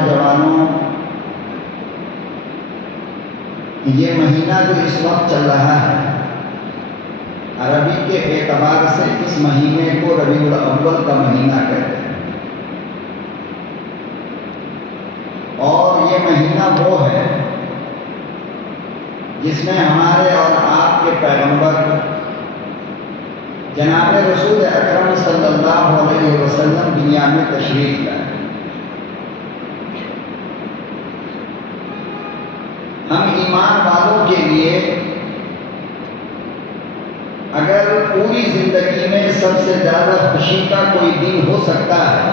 نوجوانوں، یہ مہینہ جو اس وقت چل رہا ہے، عربی کے اعتبار سے اس مہینے کو ربیع الاول کا مہینہ کہتے ہیں، اور یہ مہینہ وہ ہے جس میں ہمارے اور آپ کے پیغمبر جناب رسول اکرم صلی اللہ علیہ وسلم دنیا میں تشریف لائے۔ ہم ایمان والوں کے لیے اگر پوری زندگی میں سب سے زیادہ خوشی کا کوئی دن ہو سکتا ہے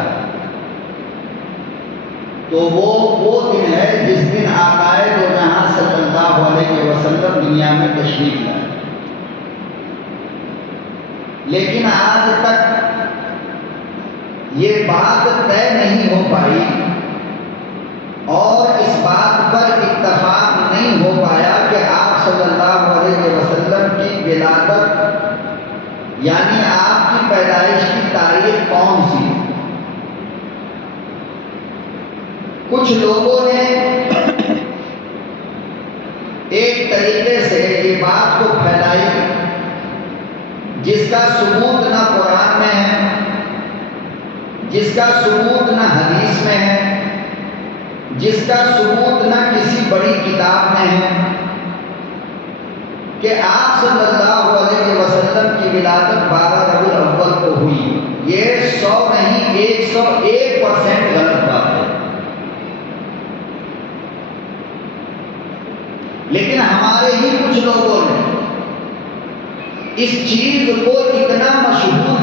تو وہ دن ہے جس دن آقا دو جہاں صلی اللہ علیہ وسلم دنیا میں تشریف لائے۔ لیکن آج تک یہ بات طے نہیں ہو پائی اور اس بات پر اتفاق نہیں ہو پایا کہ آپ صلی اللہ علیہ وسلم کی ولادت یعنی آپ کی پیدائش کی تاریخ کون سی ہے۔ کچھ لوگوں نے ایک طریقے سے یہ بات کو پھیلائی جس کا ثبوت نہ قرآن میں ہے، جس کا ثبوت نہ حدیث میں ہے، جس کا ثبوت نہ کسی بڑی کتاب میں ہے، کہ آپ صلی اللہ علیہ وسلم کی ولادت 12 ربیع الاول کو ہوئی۔ یہ 100 نہیں 101% غلط بات ہے۔ لیکن ہمارے ہی کچھ لوگوں نے اس چیز کو اتنا مشہور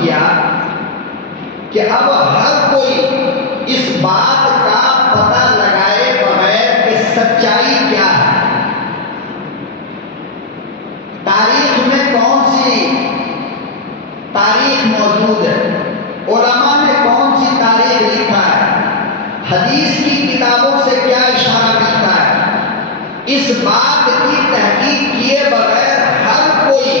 کیا کہ اب ہر کوئی اس بات کا پتہ لگائے بغیر کہ سچائی کیا ہے، تاریخ میں کون سی تاریخ موجود ہے، علماء نے کون سی تاریخ لکھا ہے، حدیث کی کتابوں سے کیا اشارہ ملتا ہے، اس بات کی تحقیق کیے بغیر ہر کوئی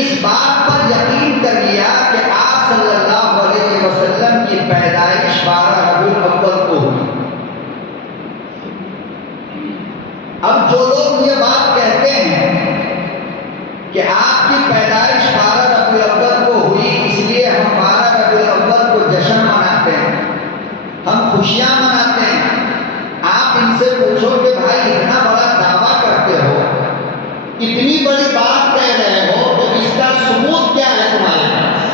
اس بات پر یقین کر لیا کہ آپ صلی اللہ علیہ وسلم کی پیدائش 12 ربیع الاول کو ہوئی۔ اب جو لوگ یہ بات کہتے ہیں کہ آپ کی پیدائش 12 ربیع الاول کو ہوئی اس لیے ہم 12 ربیع الاول کو جشن مناتے ہیں، ہم خوشیاں مناتے ہیں، آپ ان سے پوچھو کہ بھائی اتنا بڑا دعویٰ کرتے ہو، اتنی بڑی بات کہہ رہے ہو تو اس کا ثبوت کیا ہے تمہارے پاس؟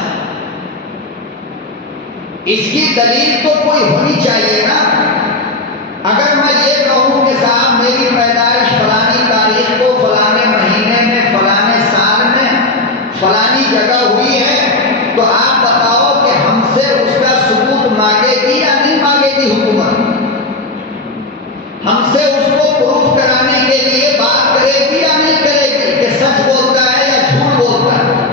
اس کی دلیل تو کوئی ہونی چاہیے نا۔ اگر میں یہ کہوں کہ صاحب میری پیدائش فلانی تاریخ کو فلانے مہینے میں فلانے سال میں فلانی جگہ ہوئی ہے تو آپ بتاؤ کہ ہم سے اس کا ثبوت مانگے گی یا نہیں مانگے گی حکومت؟ ہم سے اس کو پروف کرانے کے لیے بات کرے گی یا نہیں کرے گی کہ سچ بولتا ہے یا جھوٹ بولتا ہے؟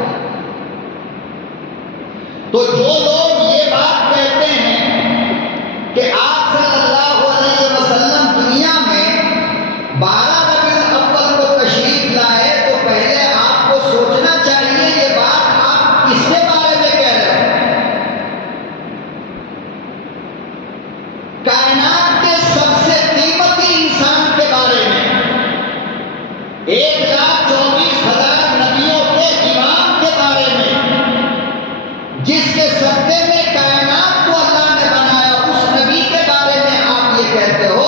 تو جو لوگ یہ بات کہتے ہیں کہ آپ صلی اللہ علیہ وسلم دنیا میں 12 ربیع الاول کو تشریف لائے تو پہلے آپ کو سوچنا چاہیے یہ بات آپ کس کے بارے میں کہہ رہے ہو؟ کائنات کے سب سے قیمتی انسان کے بارے میں، 1,24,000 نبیوں کے امام کے بارے میں، جس کے صدقے میں کائنات کو اللہ نے بنایا، اس نبی کے بارے میں آپ یہ کہتے ہو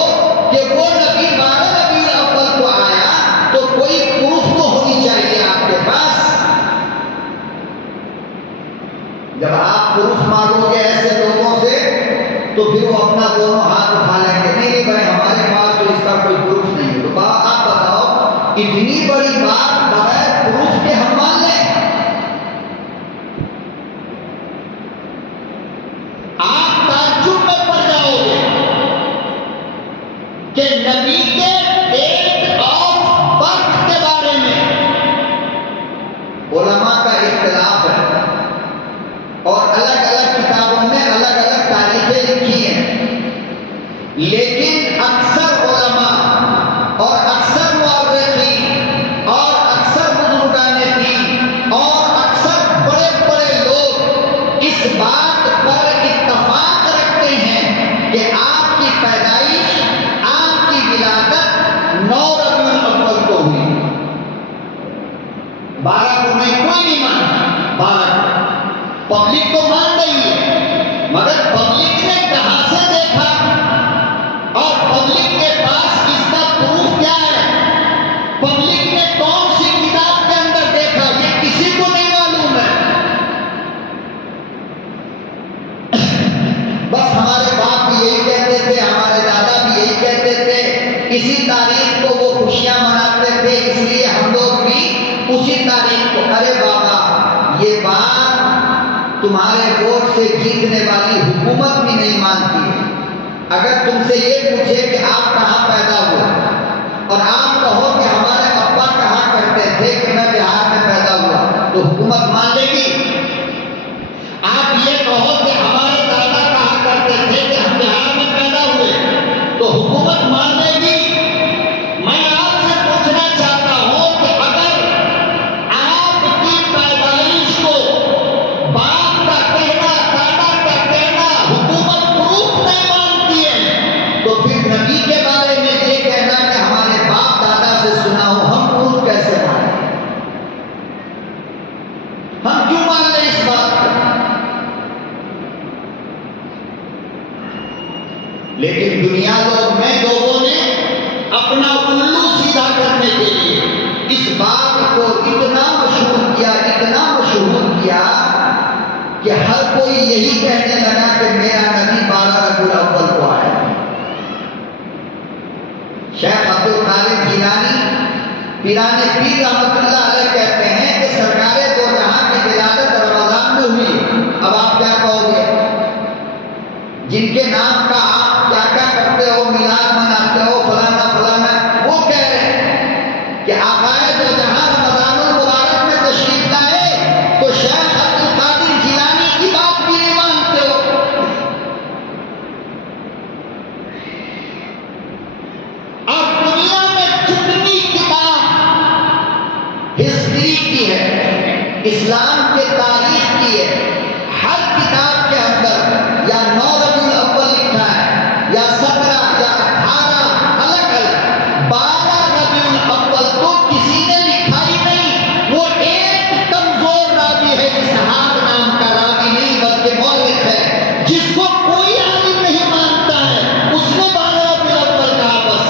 کہ وہ نبی 12 ربیع الاول کو آیا تو کوئی پروف تو ہونی چاہیے آپ کے پاس۔ جب آپ پروف مانگو گے ایسے لوگوں سے تو پھر وہ اپنا دونوں ہاتھ اٹھا لیں گے، نہیں بھائی ہمارے پاس تو اس کا کوئی پروف نہیں ہے۔ تو آپ بتاؤ اتنی بڑی بات بغیر پروف کے ہم مان لیں؟ آپ تعجب میں پڑ جاؤ گے کہ نبی کے ڈیٹ آف برتھ کے بارے میں علماء کا اختلاف ہے اور الگ الگ کتابوں میں الگ الگ تاریخیں لکھی ہیں، لیکن اکثر علماء اور اکثر مورخین اور اکثر بزرگان دین اور اگر تم سے یہ پوچھے کہ آپ کہاں پیدا ہوئے اور آپ کہو کہ ہمارے ابا کہا کرتے تھے کہ میں بہار میں پیدا ہوا، تو حکومت مان لے گی؟ آپ یہ کہو کہ ہمارے دادا کہا کرتے تھے کہ ہم بہار میں پیدا ہوئے، تو حکومت مان لے گی؟ میں آپ سے پوچھنا چاہتا ہوں کہ اگر آپ کی پیدائش کو باپ کا کہنا، دادا کا کہنا حکومت پروف نہیں مانتی ہے، تو پھر نبی کے بارے میں یہ کہنا کہ ہمارے باپ دادا سے سنا ہو، ہم پروف کیسے مانیں؟ ہم کیوں مان لیں اس بات کو؟ لیکن دنیا میں لوگوں نے اپنا الو سیدھا کرنے کے لیے اس بات کو اتنا مشہور کیا، اتنا مشہور کیا کہ ہر کوئی یہی کہنے لگا کہ میرا نبی 12 ربیع الاول کو آیا۔ شیخ عبد القادر جیلانی پیران پیر رحمۃ اللہ علیہ کہتے ہیں کہ سرکار دو جہاں کی ولادت رمضان میں ہوئی۔ اب آپ کیا کہو گے؟ جن کے نام کا آپ کیا کیا کرتے ہو، میلاد مناتے ہو، فلانا فلانا، وہ کہہ رہے ہیں کہ آقائے دو جہاں رمضان المبارک میں تشریف لائے، تو شیخ عبد القادر جیلانی کی بات بھی نہیں مانتے ہو۔ اب دنیا میں جتنی کتاب ہسٹری کی ہے، اسلام کے تاریخ کی ہے، ہر کتاب کے اندر یا 9 ربیع الاول لکھا ہے، یا 17 یا 18 الگ الگ، 12 ربیع الاول تو کسی نے لکھا ہی نہیں۔ وہ ایک کمزور راوی ہے، اسحاق نام کا راوی نہیں بلکہ مورخ ہے، جس کو کوئی عالم نہیں مانتا ہے، اس نے 12 ربیع الاول کہا بس۔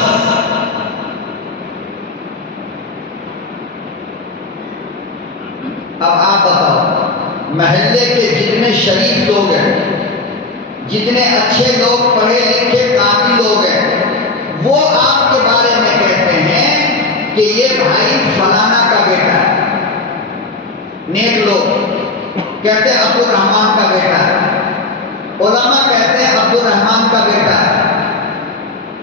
اب آپ بتاؤ، محلے کے جتنے شریف لوگ ہیں، جتنے اچھے لوگ، پڑھے لکھے قابل لوگ ہیں، وہ آپ کے بارے میں کہتے ہیں کہ یہ بھائی فلانا کا بیٹا ہے۔ نیک لوگ کہتے ہیں عبد الرحمان کا بیٹا ہے، علماء کہتے ہیں عبد الرحمان کا بیٹا ہے،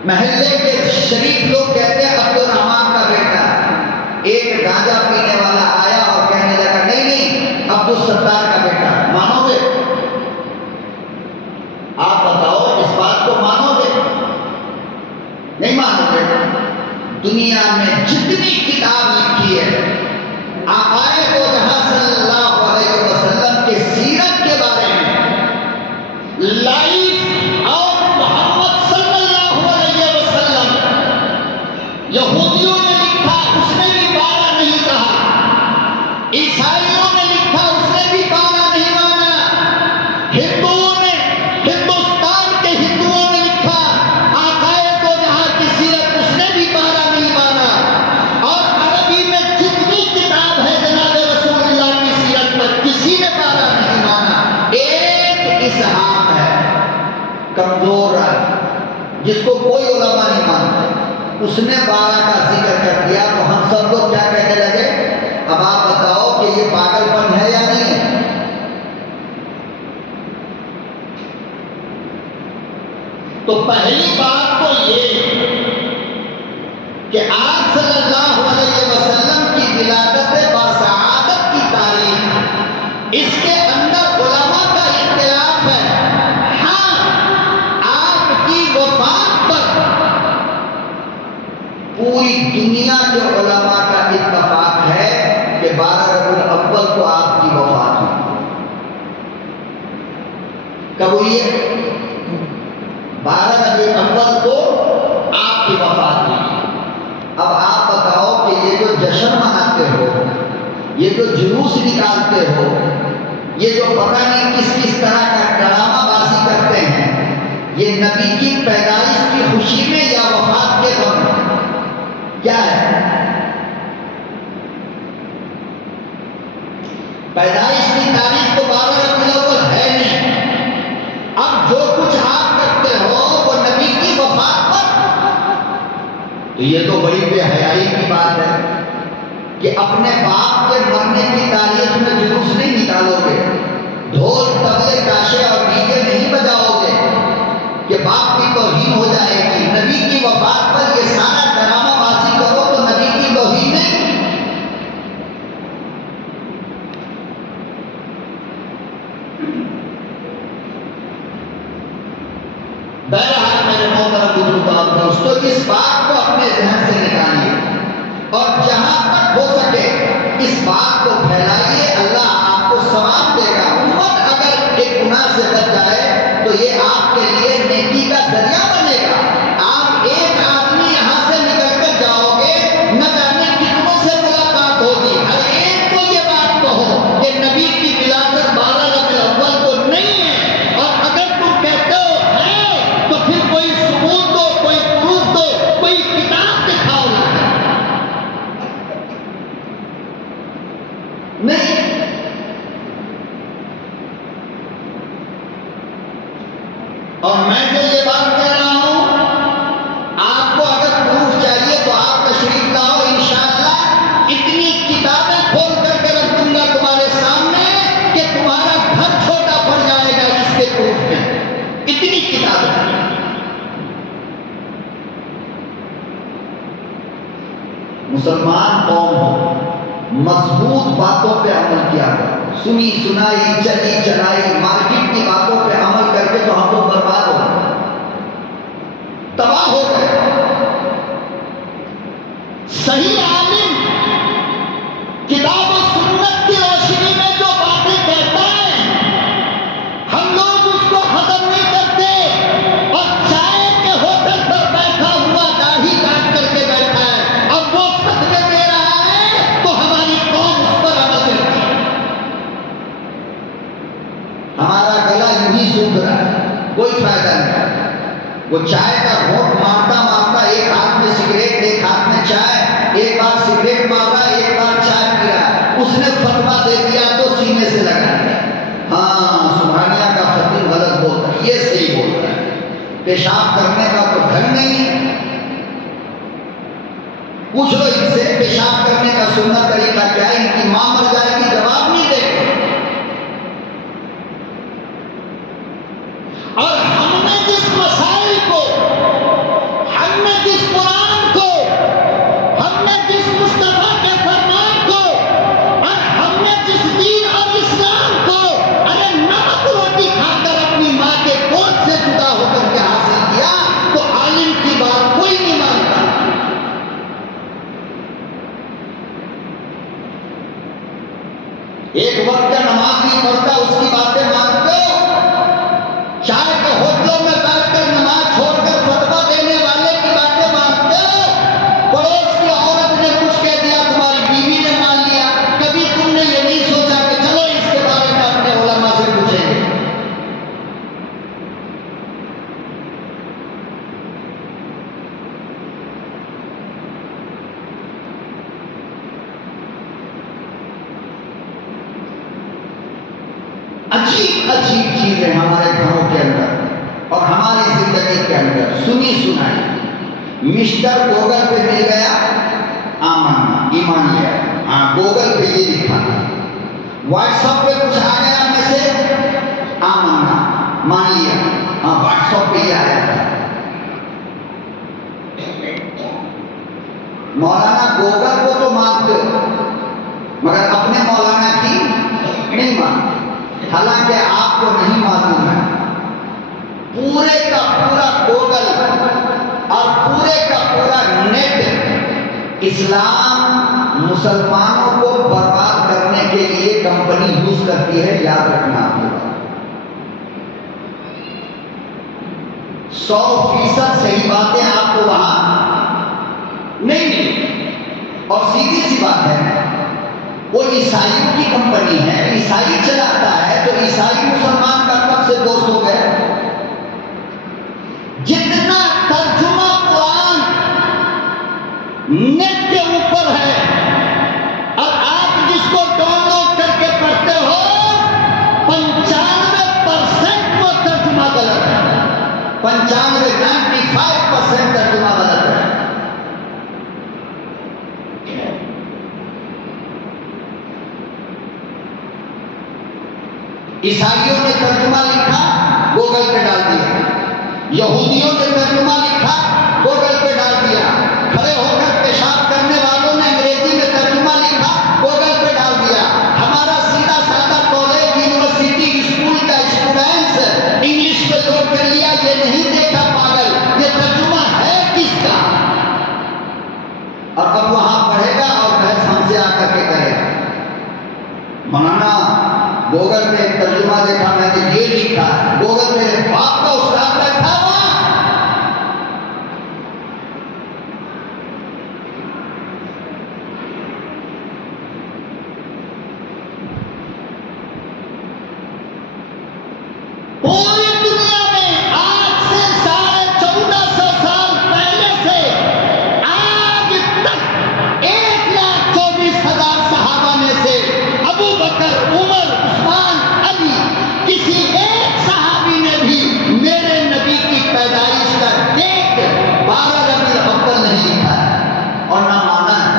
محلے کے شریف لوگ کہتے ہیں عبد الرحمان کا بیٹا ہے۔ ایک گانجا پینے والا آیا اور کہنے لگا نہیں نہیں، عبد الستار کا بیٹا ہے، مانو گے؟ آپ بتاؤ، اس بات کو مانو گے؟ نہیں مانو گے؟ دنیا میں جتنی کتاب لکھی ہے آقائے دو جہاں صلی اللہ علیہ وسلم کے سیرت کے بارے میں، لائف اور محمد صلی اللہ علیہ وسلم، یہودیوں نے لکھا، اس نے بھی 12 نہیں کہا، عیسائیوں نے لکھا، اس نے بھی 12 نہیں مانا، ہندوؤں نے، ہندوستان کے ہندوؤں نے لکھا آقائے دو جہاں کی سیرت، اس نے بھی 12 نہیں مانا، اور عربی میں جتنی کتاب ہے جناب رسول اللہ کی سیرت پر، کسی نے 12 نہیں مانا۔ ایک اسحاق ہے، کمزور ہے، جس کو کوئی علماء نہیں مانتے، اس نے 12 کا ذکر کر دیا، تو ہم سب لوگ کیا کہنے لگے؟ اب آپ بتاؤ کہ یہ پاگل پن ہے یا نہیں ہے؟ تو پہلی بات تو یہ کہ آپ صلی اللہ علیہ وسلم کی ولادت باسعادت کی تاریخ، اس کے اندر علماء کا اختلاف ہے۔ ہاں، آپ کی وفات پر پوری دنیا کے علماء کا اتفاق ہے کہ 12 ربیع الاول کو آپ کی وفات ہوئی۔ کب ہوئی ہے؟ 12 ربیع الاول کو آپ کی وفات ہوئی۔ اب آپ بتاؤ کہ یہ جو جشن مناتے ہو، یہ جو جلوس نکالتے ہو، یہ جو پتہ نہیں کس کس طرح کا ڈرامہ بازی کرتے ہیں، یہ نبی کی پیدائش کی خوشی میں یا وفات کے غم میں؟ کیا ہے؟ پیدائش کی تاریخ تو 12 ربیع الاول ہے نہیں۔ اب جو کچھ آپ کرتے ہو وہ نبی کی وفات پر، تو یہ تو بڑی بے حیائی کی بات ہے کہ اپنے باپ کے مرنے کی تاریخ میں جلوس نہیں نکالو گے، ڈھول طبلے کاشے اور ڈی جے نہیں بجاؤ گے کہ باپ کی توہین ہو جائے گی، نبی کی وفات پر یہ سارا ڈرامہ بازی کرو تو نبی کی توہین نہیں۔ بہرحال میرے محترم بزرگان دوستو، اس بات کو اپنے ذہن سے نکالیے اور جہاں تک ہو سکے اس بات کو پھیلائیے، اللہ آپ کو ثواب دے گا۔ امت اگر ایک گناہ سے بچ جائے تو یہ آپ کے لیے نیکی کا ذریعہ بنے گا۔ آپ ایک آدمی یہاں سے نکل کر جاؤ گے، نہ جانے کتنوں سے ملاقات ہوگی، ہر ایک کو یہ بات کہو کہ نبی کی ولادت 12 ربیع الاول کو نہیں ہے، اور اگر تم کہتے ہو ہے تو پھر کوئی ثبوت دو، کوئی پروف دو، کوئی کتاب دکھاؤ۔ نہیں، اور میں جو یہ بات کہہ رہا ہوں، آپ کو اگر پروف چاہیے تو آپ تشریف لاؤ، انشاءاللہ اتنی کتابیں کھول کر کے رکھ دوں گا تمہارے سامنے کہ تمہارا گھر چھوٹا پڑ جائے گا اس کے پروف میں، اتنی کتابیں۔ مسلمان قوم ہو، مضبوط باتوں پہ عمل کیا کرو، سنی سنائی چلی چلائی مارکیٹ کی باتوں پہ عمل کر کے تو ہم لوگ برباد ہو گئے، تباہ ہو گئے۔ صحیح عالم کتاب و سنت کی روشنی میں جو باتیں کہتا ہے ہم لوگ اس کو ختم نہیں کرتے، اور چائے کے ہوٹل پر بیٹھا ہوا داڑھی کاٹ کر کے بیٹھا ہے اور وہ فتوے دے رہا ہے تو ہماری قوم اس پر عمل کرتی ہے۔ ہمارا گلا یوں ہی سوکھ رہا ہے، کوئی فائدہ نہیں۔ وہ چائے کا گھونٹ مارتا مارتا ایک ہاتھ میں سگریٹ ایک ہاتھ میں چائے، ایک بار سگریٹ مار رہا ہے ایک بار چائے پی رہا ہے، اس نے فتویٰ دے دیا تو سینے سے لگا دیا، ہاں سبحانیہ کا خطیب غلط بولتا ہے، یہ صحیح بولتا ہے، پیشاب کرنے کا تو ڈھنگ نہیں ہے۔ پوچھ لو ان سے پیشاب کرنے کا سنت طریقہ کیا ہے، ان کی ماں مر جائے گی جواب نہیں دے گا۔ اور ہم نے جس مسائل کو، ہم نے جس قرآن کو، ہم نے جس مصطفیٰ کے فرمان کو، اور ہم نے جس دین اور اسلام کو ارے نمک روٹی کھا کر اپنی ماں کے گود سے جدا ہو کر کے حاصل کیا، تو عالم کی بات کوئی نہیں مانتا۔ ایک وقت کا نماز نہیں پڑھتا اس کی باتیں مانتے ہو، چائے کے ہوٹلوں میں بیٹھ کر نماز چھوڑ کر فتویٰ دینے والے کی باتیں مانتے ہو، پڑوس کی عورت نے کچھ کہہ دیا تمہاری بیوی نے مان لیا، کبھی تم نے یہ نہیں سوچا کہ چلو اس کے بارے میں اپنے علماء سے پوچھیں گے۔ عجیب عجیب چیزیں ہمارے گھروں کے اندر اور ہماری زندگی کے اندر سنی سنائی۔ مسٹر گوگل پہ مل گیا آمنا، ایمان لیا، ہاں گوگل پہ یہ لکھا تھا، واٹس ایپ پہ کچھ آ گیا میسج، آمنا مان لیا، ہاں واٹس ایپ پہ یہ آیا تھا۔ مولانا گوگل کو تو مانتے ہو مگر اپنے مولانا کی نہیں مانتے، حالانکہ آپ کو نہیں معلوم ہے پورے کا پورا گوگل اور پورے کا پورا نیٹ اسلام مسلمانوں کو برباد کرنے کے لیے کمپنی یوز کرتی ہے، یاد رکھنا آپ یہ بات۔ 100% صحیح باتیں آپ کو وہاں نہیں ملیں، اور سیدھی سی بات ہے وہ عیسائیوں کی کمپنی ہے، عیسائی چلاتا ہے تو عیسائی مسلمان کا کب سے دوست ہو گئے؟ جتنا ترجمہ قرآن نیٹ کے اوپر ہے اور آپ جس کو ڈاؤن لوڈ کر کے پڑھتے ہو 95% وہ ترجمہ غلط ہے، 95% ترجمہ غلط ہے۔ عیسائیوں نے ترجمہ لکھا گوگل پہ ڈال دیا، یہودیوں نے ترجمہ لکھا، گوگل پہ ڈال دیا، کھڑے ہو کر پیشاب کرنے والوں نے انگریزی میں ترجمہ لکھا، گوگل پہ ڈال دیا۔ ہمارا سیدھا سادہ کالج، یونیورسٹی، اسکول کا اسٹوڈنٹس انگلش پہ لوڈ کر لیا، یہ نہیں دیکھا پاگل یہ ترجمہ ہے کس کا، اور اب وہاں پڑھے گا اور بحث ہم سے آ کر کے کرے گا، مولانا گوگل پہ ایک ترجمہ دیکھا، میں نے یہ لکھا، گوگل میرے باپ کا استاد بیٹھا ہوا۔ پوری دنیا میں آج سے 1450 سال پہلے سے آج تک 1,24,000 صحابہ میں سے ابو بکر، عمر، عثمان، علی، کسی ایک صحابی نے بھی میرے نبی کی پیدائش کا ڈیٹ 12 ربیع الاول نہیں لکھا ہے اور نہ مانا ہے۔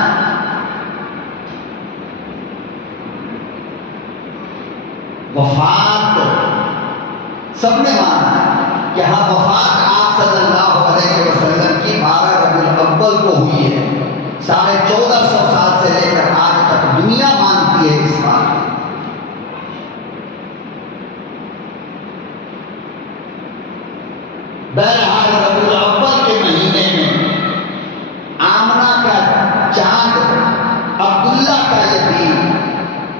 وفات سب نے مانا ہے کہ ہاں وفات آپ صلی اللہ علیہ وسلم کی 12 ربیع الاول کو ہوئی ہے۔ 1450 سال سے لے کر آج تک دنیا مانتی ہے اس بات کو۔ بہرحال ربیع الاول کے مہینے میں آمنہ کا چاند، عبداللہ کا یتیم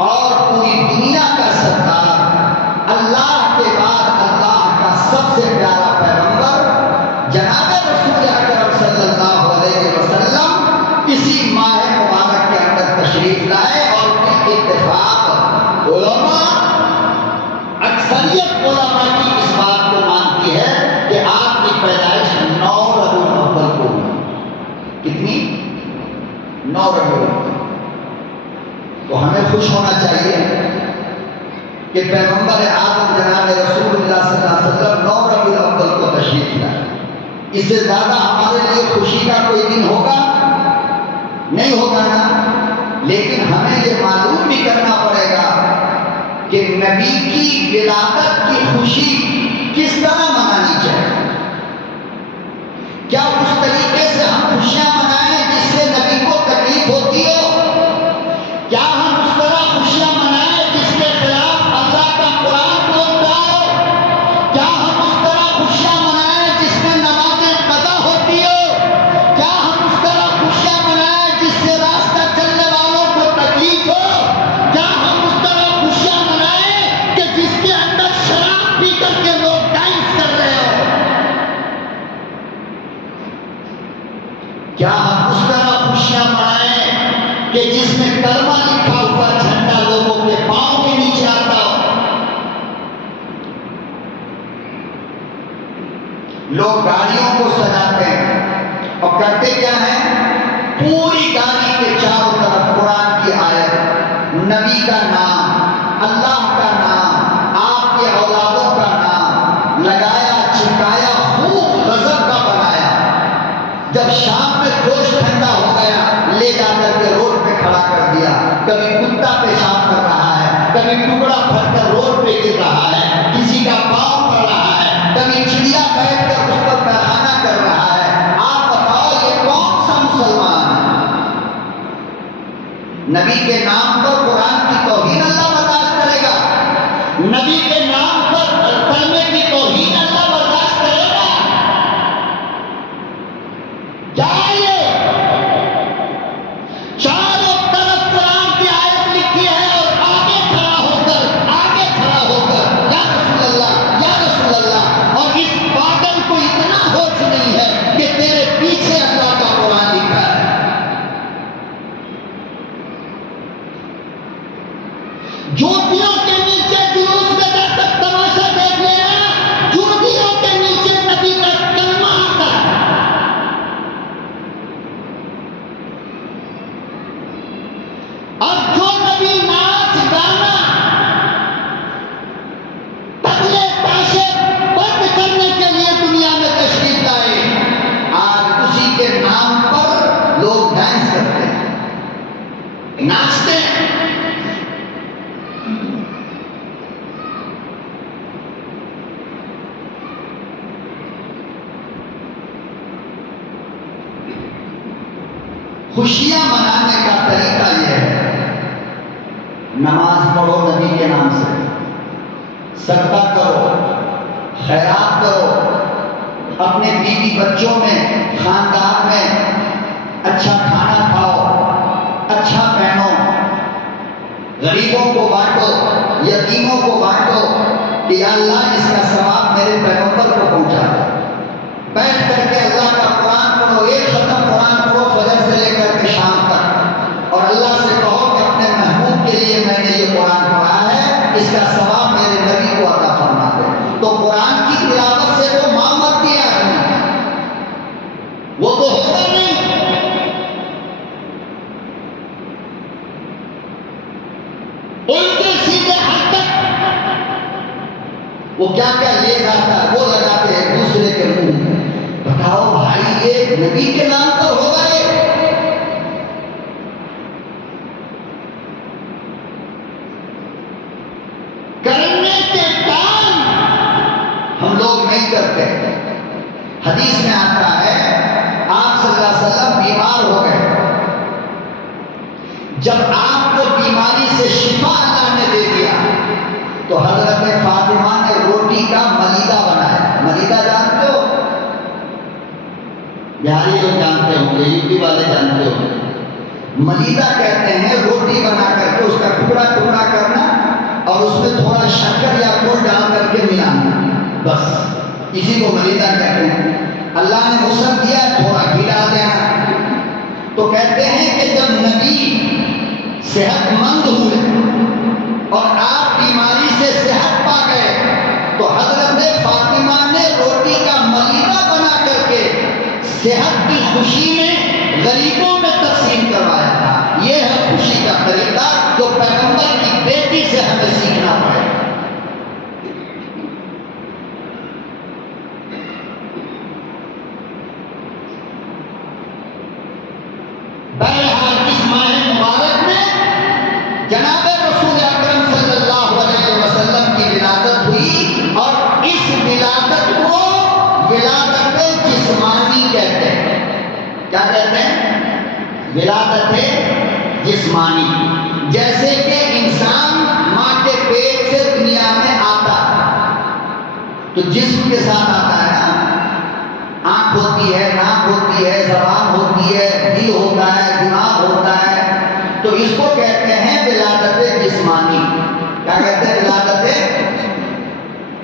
اور پوری دنیا کا سردار، اللہ کے بعد اللہ کا سب سے پیارا پیغمبر جناب رسول اکرم صلی اللہ علیہ وسلم اسی ماہ مبارک کے اندر تشریف لائے، اور اتفاق علماء، اکثریت علماء کی اس بات کو مانتی ہے کہ آپ کی پیدائش 9 ربیع الاول کو ہوئی۔ کتنی؟ 9 ربیع الاول۔ تو ہمیں خوش ہونا چاہیے کہ پیغمبر اعظم جناب رسول اللہ صلی اللہ علیہ وسلم 9 ربیع الاول کو تشریف لائے۔ اس سے زیادہ ہمارے لیے خوشی کا کوئی دن ہوگا؟ نہیں ہوگا نا۔ لیکن ہمیں یہ معلوم بھی کرنا پڑے گا کہ نبی کی ولادت کی خوشی کس طرح منانی چاہیے۔ کیا اس طریقے سے ہم خوشیاں منائیں جس سے نبی کو تکلیف ہوتی ہو؟ کیا ہم اس طرح خوشیاں منائیں جس کے خلاف اللہ کا قرآن بولتا ہو؟ کیا ہم اس طرح خوشیاں منائیں جس میں نمازیں قضا ہوتی ہو؟ کیا ہم اس طرح خوشیاں منائیں جس سے راستہ چلنے والوں کو تکلیف ہو؟ کیا ہم اس طرح خوشیاں منائیں کہ جس کے اندر شراب پی کر کے لوگ ڈانس کر رہے ہو؟ کیا ہم اس طرح خوشیاں منائیں کہ جس میں کلمہ لکھا ہوا جھنڈا لوگوں کے پاؤں کے نیچے آتا ہو؟ لوگ گاڑیوں کو سجاتے ہیں اور کرتے کیا ہیں؟ پوری گاڑی کے چاروں طرف قرآن کی آیت، نبی کا نام، اللہ کا نام، آپ کے اولادوں کا نام لگایا، چپکایا، خوب غضب کا بنایا۔ جب شام میں گوشت ٹھنڈا ہو گیا، لے جا کر کے روڈ پہ کھڑا کر دیا۔ کبھی کتا پیشاب کر رہا ہے، کبھی ٹکڑا پھٹ کر روڈ پہ گر رہا ہے، کسی کا پاؤں پڑ رہا ہے، کبھی چڑیا بیٹھ کر اس پر پیخانہ کر رہا ہے۔ آپ بتاؤ یہ کون سا مسلمان ہے؟ نبی کے نام پر قرآن کی توہین اللہ برداشت کرے گا؟ نبی کے نام پر کلمے کی توہین اللہ برداشت کرے گا؟ جائے چاروں طرف قرآن کی آیت لکھی ہے اور آگے کھڑا ہو کر یا رسول اللہ یا رسول اللہ، اور اس پاگل کو اتنا ہوش نہیں ہے کہ تیرے پیچھے اللہ کا قرآن لکھا ہے۔ جوتیوں کے نیچے جلوس میں جا کر تماشا دیکھ لینا، جوتیوں کے نیچے نبی کا کلمہ آتا ہے۔ اور جو نبی ناچ گانا تبلے تاشے بند کرنے کے لیے دنیا میں تشریف لائے، آج اسی کے نام پر لوگ ڈانس کرتے ہیں، ناچتے ہیں۔ نماز پڑھو نبی کے نام سے، صدقہ کرو، خیرات کرو، اپنے بیوی بچوں میں، خاندان میں اچھا کھانا کھاؤ، اچھا پہنو، غریبوں کو بانٹو، یتیموں کو بانٹو، کہ یا اللہ اس کا ثواب میرے پیغمبر کو پہنچا دے۔ بیٹھ کر کے اللہ کا قرآن پڑھو، ایک ختم قرآن پڑھو فجر سے لے کر کے شام تک، اور اللہ سے کہو کہ اپنے محبوب کے لیے میں نے یہ قرآن پڑھا ہے، اس کا ثواب میرے نبی کو عطا فرما دے۔ تو قرآن کی تلاوت سے وہ ماں مرتی ہے آدمی، وہ تو ہوتا نہیں۔ الٹے سیدھے حد تک وہ کیا کیا لے جاتا ہے وہ لگاتے ہیں دوسرے کے منہ میں۔ بتاؤ بھائی یہ نبی کے نام پر ہوگا؟ یہ کرنے کے کام ہم لوگ نہیں کرتے۔ حدیث میں آتا ہے آپ صلی اللہ علیہ وسلم بیمار ہو گئے، جب آپ کو بیماری سے شفا اللہ نے دے دیا تو حضرت فاطمہ نے روٹی کا ملیدہ بنایا۔ ملیدہ جانتے ہو؟ بہاری لوگ جانتے ہوں گے، یو پی والے جانتے ہوں گے۔ ملیدہ کہتے ہیں روٹی بنا کر کے اس کا ٹکڑا ٹکڑا کرنا اور اس میں تھوڑا شکر یا گڑ ڈال کر کے ملانا، بس اسی کو ملیدہ کہتے ہیں۔ اللہ نے موسم دیا تھوڑا گھی ڈال دینا۔ تو کہتے ہیں کہ جب نبی صحت مند ہوئے اور آپ بیماری سے صحت پا گئے تو حضرت فاطمہ نے روٹی کا ملیدہ بنا کر کے صحت کی خوشی میں غریبوں میں تقسیم کروایا تھا۔ یہ ہے خوشی کا طریقہ جو پیغمبر کی بیٹی سے ہمیں سیکھنا پڑے۔ بہرحال اس ماہ مبارک میں جناب رسول اکرم صلی اللہ علیہ وسلم کی ولادت ہوئی، اور اس ولادت کو ولادت جسمانی کہتے ہیں۔ کیا کہتے ہیں؟ ولادت جسمانی۔ جیسے کہ انسان ماں کے پیٹ سے دنیا میں آتا تو جسم کے ساتھ آتا ہے نا، آنکھ ہوتی ہے، ناک ہوتی ہے، زبان ہوتی ہے، دل ہوتا ہے، دماغ ہوتا ہے، تو اس کو کہتے ہیں ولادت جسمانی۔ کیا کہتے ہیں؟ ولادت۔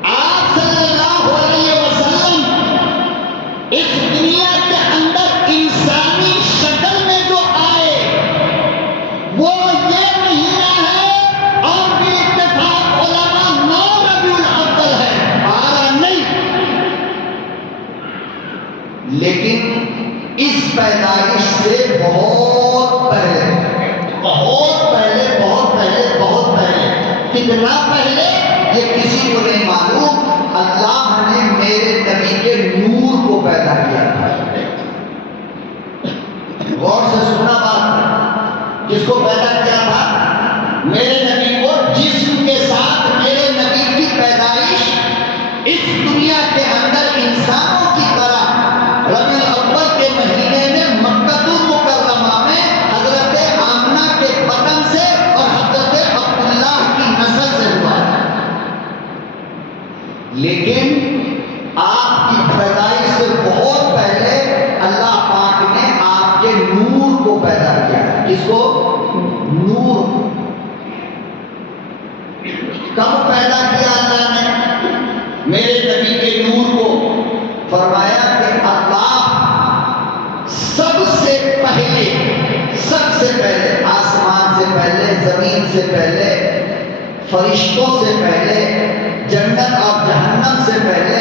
آپ صلی اللہ علیہ وسلم اس دنیا کے اندر انسانی شکل میں جو آئے وہ یہ مہینہ ہے، اور بالاتفاق علماء 9 ربیع الاول ہے، 12 نہیں۔ لیکن اس پیدائش سے بہت پہلے، بہت پہلے، بہت پہلے، بہت پہلے، کتنا پہلے یہ کسی کو نہیں معلوم، اللہ نے میرے نبی کے نور کو پیدا کیا تھا۔ غور سے سننا بات، جس کو پیدا کیا تھا؟ میرے نبی کو۔ جسم کے ساتھ میرے نبی کی پیدائش اس دنیا کے اندر انسانوں کی طرح ربیع الاول کے مہینے میں مکہ المکرمہ میں حضرت آمنہ کے بطن سے اور حضرت عبداللہ کی نسل سے ہوا ہے۔ لیکن آپ کی پیدائش سے بہت پہلے اللہ پاک نے آپ کے نور کو پیدا کیا ہے۔ کس کو؟ نور۔ کب پیدا کیا اللہ نے میرے نبی کے نور کو؟ فرمایا کہ اللہ سب سے پہلے آسمان سے پہلے، زمین سے پہلے، فرشتوں سے پہلے، جنت اور جہنم سے پہلے،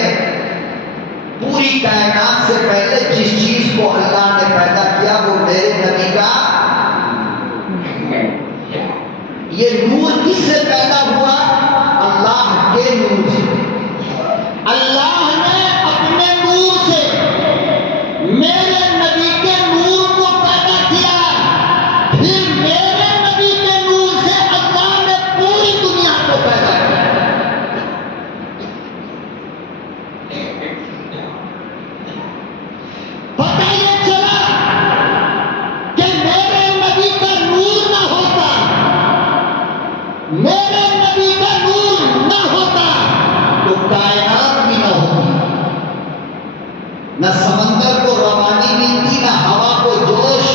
پوری کائنات سے پہلے جس چیز کو اللہ نے پیدا کیا وہ میرے نبی کا یہ نور کس سے پیدا ہوا؟ اللہ کے نور سے۔ اللہ نے اپنے نور سے میرے نبی کے نور کو پیدا کیا، پھر میرے نبی کے نور سے اللہ نے پوری دنیا کو پیدا کیا۔ پتہ یہ چلا کہ میرے نہ سمندر کو روانی ملتی، نہ ہوا کو جوش،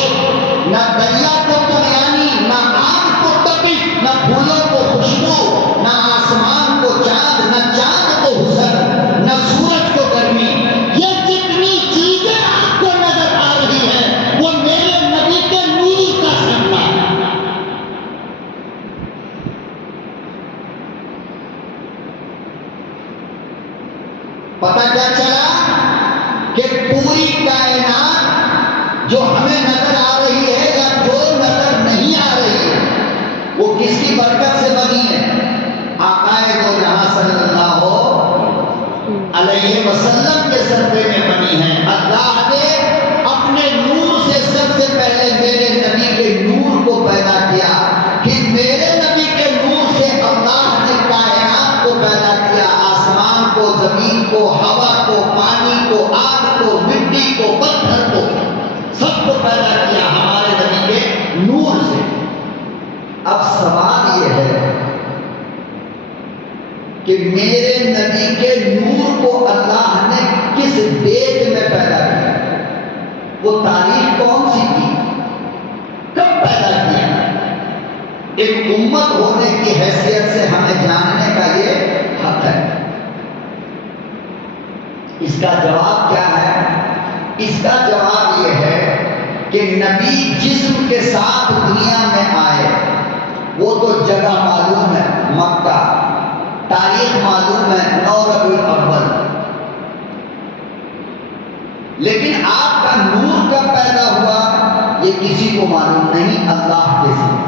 نہ دریا کو طغیانی، نہ آگ کو تپش، نہ پھولوں کو خوشبو، نہ آسمان کو چاند، نہ چاند کو حسن، نہ سورج کو گرمی۔ یہ جتنی چیزیں آپ کو نظر آ رہی ہیں وہ میرے نبی کے نور کا صدقہ ہے۔ پتہ کیا چلا کہ پوری کائنات جو ہمیں نظر آ رہی ہے یا جو نظر نہیں آ رہی ہے وہ کس کی برکت سے بنی ہے؟ آقا دو جہاں صلی اللہ علیہ وسلم کے صدقے میں بنی ہے۔ اللہ نے اپنے نور سے سب سے پہلے میرے نبی کے نور کو پیدا کیا، پھر میرے نبی کے نور سے اللہ نے کائنات کو پیدا کیا، آسمان کو، زمین کو، ہوا کو، پانی کو، آگ کو، مٹی کو، پتھر کو، سب کو پیدا کیا ہمارے نبی کے نور سے۔ اب سوال یہ ہے کہ میرے نبی کے نور کو اللہ نے کس ڈیٹ میں پیدا کیا؟ وہ تاریخ کون سی تھی؟ کب پیدا کیا؟ ایک امت ہونے کی حیثیت سے ہمیں جاننے کا یہ حق ہے۔ اس کا جواب کیا ہے؟ اس کا جواب یہ ہے کہ نبی جسم کے ساتھ دنیا میں آئے، وہ تو جگہ معلوم ہے، مکہ، تاریخ معلوم ہے 9 ربیع الاول، لیکن آپ کا نور کب پیدا ہوا یہ کسی کو معلوم نہیں، اللہ کے سوا،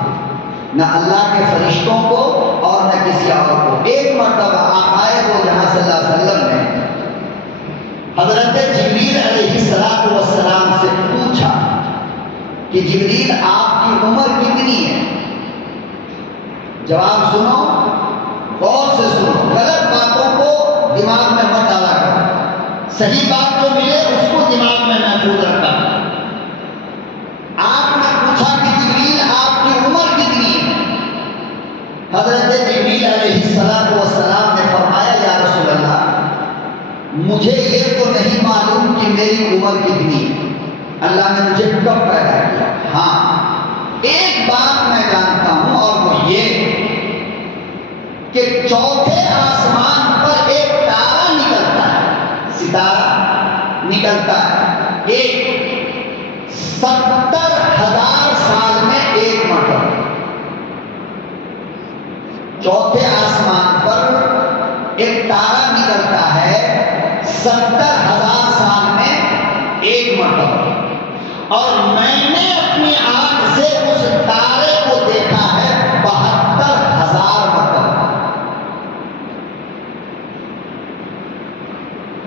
نہ اللہ کے فرشتوں کو اور نہ کسی اور کو۔ ایک مرتبہ آقا دو جہاں صلی اللہ علیہ وسلم نے حضرت جبریل علیہ السلام سے پوچھا کہ جبریل آپ کی عمر کتنی ہے؟ جواب سنو، غور سے سنو، غلط باتوں کو دماغ میں مت ڈالا کرو، صحیح بات جو ملے اس کو دماغ میں محفوظ رکھا۔ آپ نے پوچھا کہ جبریل آپ کی عمر کتنی ہے؟ حضرت جبریل علیہ السلام نے فرمایا یا رسول اللہ مجھے یہ تو نہیں معلوم کہ میری عمر کتنی ہے، اللہ نے مجھے کب پیدا کیا۔ ہاں ایک بات میں جانتا ہوں اور وہ یہ کہ چوتھے آسمان پر ایک تارا نکلتا ہے، ستارہ نکلتا ہے، ایک 70,000 سال میں ایک مرتبہ۔ چوتھے آسمان پر ایک تارا نکلتا ہے 70,000 سال میں ایک مرتبہ، اور میں نے اپنی آنکھ سے اس تارے کو دیکھا ہے 72,000 مرتبہ۔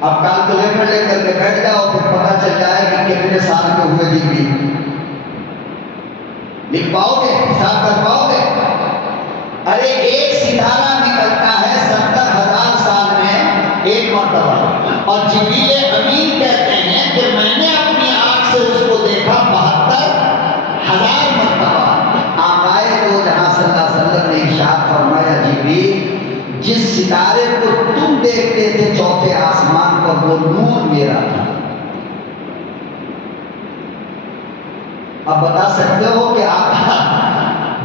اب کیلکولیٹر لے کر کے بیٹھ جاؤ، پھر پتہ چل جائے کہ کتنے سال کے ہوئے ڈگری، لکھ پاؤ گے، حساب کر پاؤ گے؟ ارے ایک ستارہ نکلتا ہے 70,000 سال میں ایک مرتبہ، اور جبریل امین کہتے ہیں کہ میں نے اپنی آنکھ سے اس کو دیکھا 72,000 مرتبہ۔ آقا دو جہاں صلی اللہ علیہ وسلم نے ارشاد فرمایا جبریل جس ستارے کو تم دیکھتے تھے چوتھے آسمان پر وہ نور میرا تھا۔ اب بتا سکتے ہو کہ آقا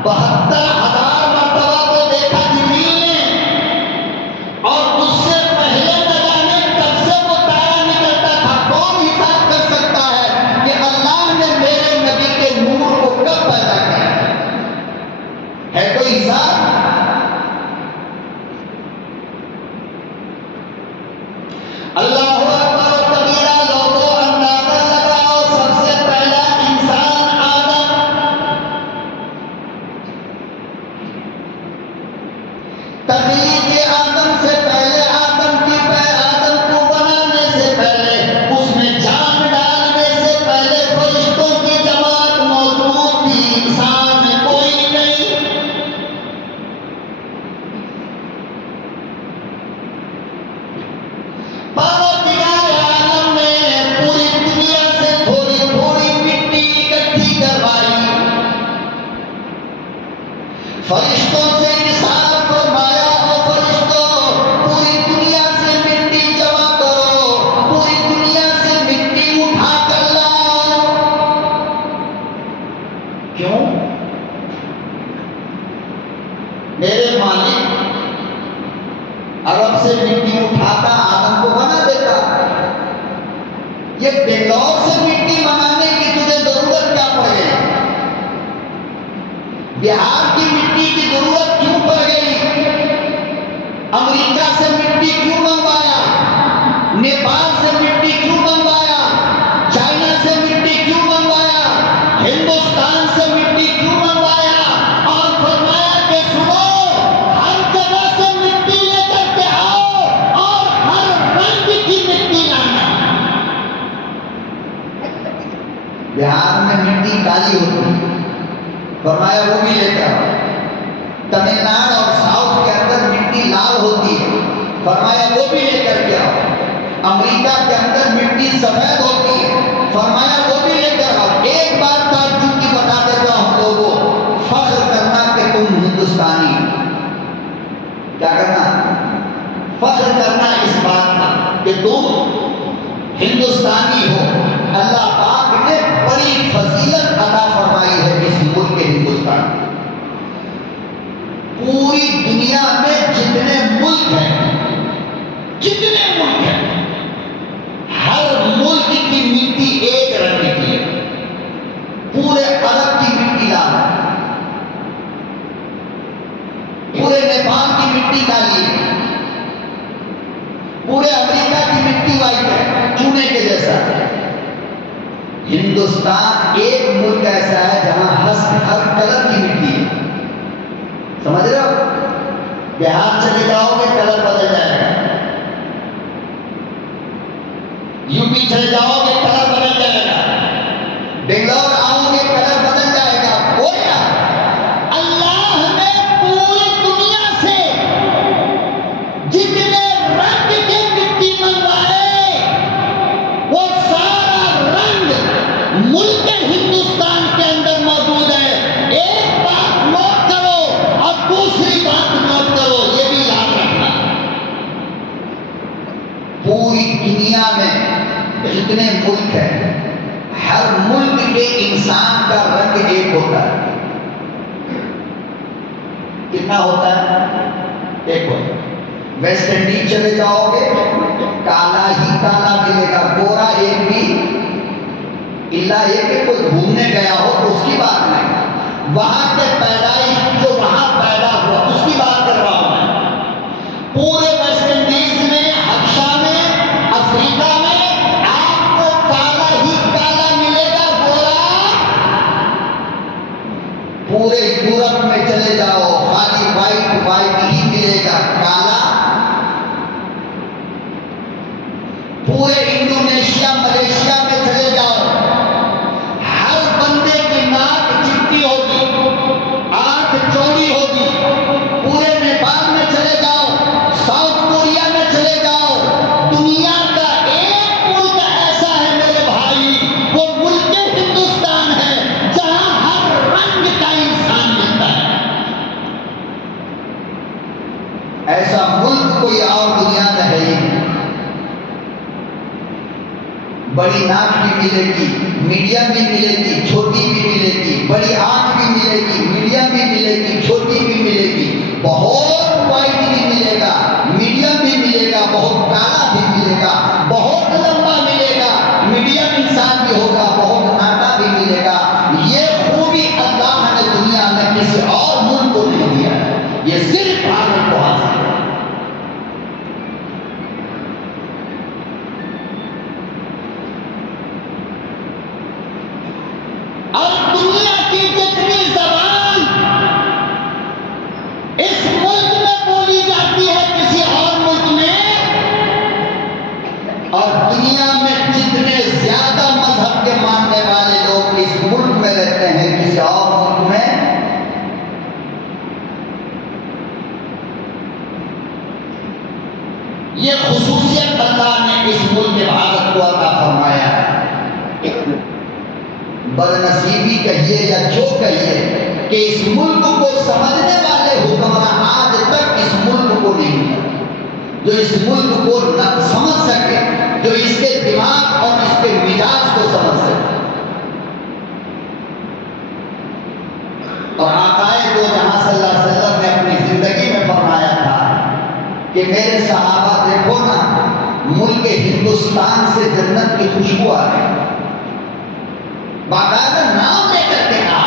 72,000 مرتبہ کو دیکھا جبریل نے، اور اس سے پہلے نہ جانے کب سے وہ تارا نکلتا تھا۔ کون حساب کر سکتا ہے کہ اللہ نے میرے نبی کے نور کو کب پیدا کیا؟ ہے کوئی حساب؟ اللہ اکبر کبیرہ، لوگوں اندازہ لگاؤ، سب سے پہلا انسان آدم، تخلیق آدم سے پہلے، آدم کو بنانے سے پہلے، اس میں جان ڈالنے سے پہلے فرشتوں کی جماعت موجود تھی، انسان کوئی نہیں۔ پروردگار عالم نے پوری دنیا سے تھوڑی تھوڑی مٹی اکٹھی کروائی، فرشتوں سے نثار فرمایا، اور فرشتوں پوری دنیا سے مٹی جمع کرو، پوری دنیا سے مٹی میرے مالک عرب سے مٹی اٹھاتا آدم کو بنا دیتا، یہ بنگلور سے مٹی بنانے کی تجھے ضرورت کیا پڑ گئی؟ بہار کی مٹی کی ضرورت کیوں پڑ گئی؟ امریکہ سے مٹی کیوں منگوایا؟ نیپال سے مٹی کیوں منگوایا؟ چائنا سے مٹی کیوں منگوایا؟ ہندوستان سے مٹی کیوں منگوایا؟ اور فرمایا کہ سنو، ہر جگہ سے مٹی لے کر کے آؤ اور ہر رنگ کی مٹی لانا۔ بہار میں مٹی کالی ہوتی ہے، فرمایا وہ بھی لے کر آؤ۔ تمل ناڈو اور ساؤتھ کے اندر مٹی لال ہوتی ہے، فرمایا وہ بھی لے کر کے آؤ۔ امریکہ کے اندر مٹی سفید ہوتی ہے، فرمایا وہ بھی لے کر آؤ۔ ایک بات تعجب کی بتا دیتا ہوں لوگوں، فخر کرنا کہ تم ہندوستانی ہو۔ کیا کرنا؟ فخر کرنا اس بات کا کہ تم ہندوستانی ہو۔ اللہ پاک نے بڑی فضیلت عطا فرمائی ہے اس ملک ہندوستان۔ پوری دنیا میں جتنے ملک ہیں، ہر ملک کی مٹی ایک رنگ کی ہے۔ پورے عرب کی مٹی لال ہے، پورے نیپال کی مٹی کالی ہے، پورے امریکہ کی مٹی وائٹ ہے، چونے کے جیسا ہے۔ ہندوستان ایک ملک ایسا ہے جہاں ہر کلر کی مٹی ہے۔ سمجھ رہے ہو؟ بہار چلے جاؤ گے کلر بدل جائے گا، یو پی چلے جاؤ گے کلر بدل جائے گا، بنگلور آؤ گے کلر بدل جائے گا۔ گویا اللہ نے پوری دنیا سے جتنے رنگ کے مٹی منگوائے وہ سارا رنگ ملک ہندوستان کے اندر موجود ہے۔ ایک بات نوٹ کرو اور دوسری بات نوٹ کرو، یہ بھی یاد رکھنا، پوری دنیا میں جتنے ملک ہیں، ہر ملک کے انسان کا رنگ ایک ہوتا ہے۔ کتنا ہوتا ہے؟ ایک ہوتا ہے۔ ویسٹ انڈیز چلے جاؤ گے کالا ہی کالا ملے گا، گورا ایک بھی، اللہ یہ کہ کوئی گھومنے گیا ہو تو اس کی بات نہیں، وہاں کے پیدائش جو وہاں پیدا ہوا اس کی بات کر رہا ہوں میں۔ پورے ویسٹ انڈیز میں، حبشہ میں، افریقہ میں آپ کو کالا ہی کالا ملے گا، گورا۔ پورے یورپ میں چلے جاؤ خالی وائٹ ہی ملے گا، کالا۔ پورے انڈونیشیا ملیشیا میں چلے جاؤ، ہر بندے کی ناک چپٹی ہوگی، آنکھ چوڑی ہوگی۔ پورے نیپال میں چلے جاؤ، ساؤتھ کوریا میں چلے جاؤ، دنیا کا ایک ملک ایسا ہے میرے بھائی، وہ ملک ہندوستان ہے جہاں ہر رنگ کا انسان ملتا ہے۔ ایسا ملک کوئی اور دنیا میں ہے ہی نہیں۔ بڑی ناک بھی ملے گی، میڈیم بھی ملے گی، چھوٹی بھی ملے گی، بڑی آنکھ بھی ملے گی، میڈیم بھی ملے گی، چھوٹی بھی ملے گی، بہت وائٹ بھی ملے گا، میڈیم بھی ملے گا، بہت کالا بھی ملے گا، بہت لمبا ملے گا، میڈیم انسان بھی ہوگا، بہت ناٹا بھی ملے گا۔ یہ خوبی اللہ نے دنیا میں کسی اور ملک کو نہیں دیا ہے، یہ صرف بھارت کو حاصل ہے۔ اور دنیا کی جتنی زبان اس ملک میں بولی جاتی ہے کسی اور ملک میں، اور دنیا میں جتنے زیادہ مذہب کے ماننے والے لوگ اس ملک میں رہتے ہیں کسی اور ملک میں، یہ خصوصیت اللہ نے اس ملک بھارت کو عطا فرمایا ہے۔ بدنصیبی کہیے یا جو کہیے کہ اس ملک کو سمجھنے والے حکمراں آج تک اس ملک کو نہیں ملے، جو اس ملک کو نہ سمجھ سکے، جو اس کے دماغ اور اس کے مزاج کو سمجھ سکے۔ اور آقائے دو جہاں صلی اللہ علیہ وسلم نے اپنی کہ میرے صحابہ دیکھو نا، ملک ہندوستان سے جنت کی خوشبو آ رہی ہے، باقاعدہ نام لے کر کے کہا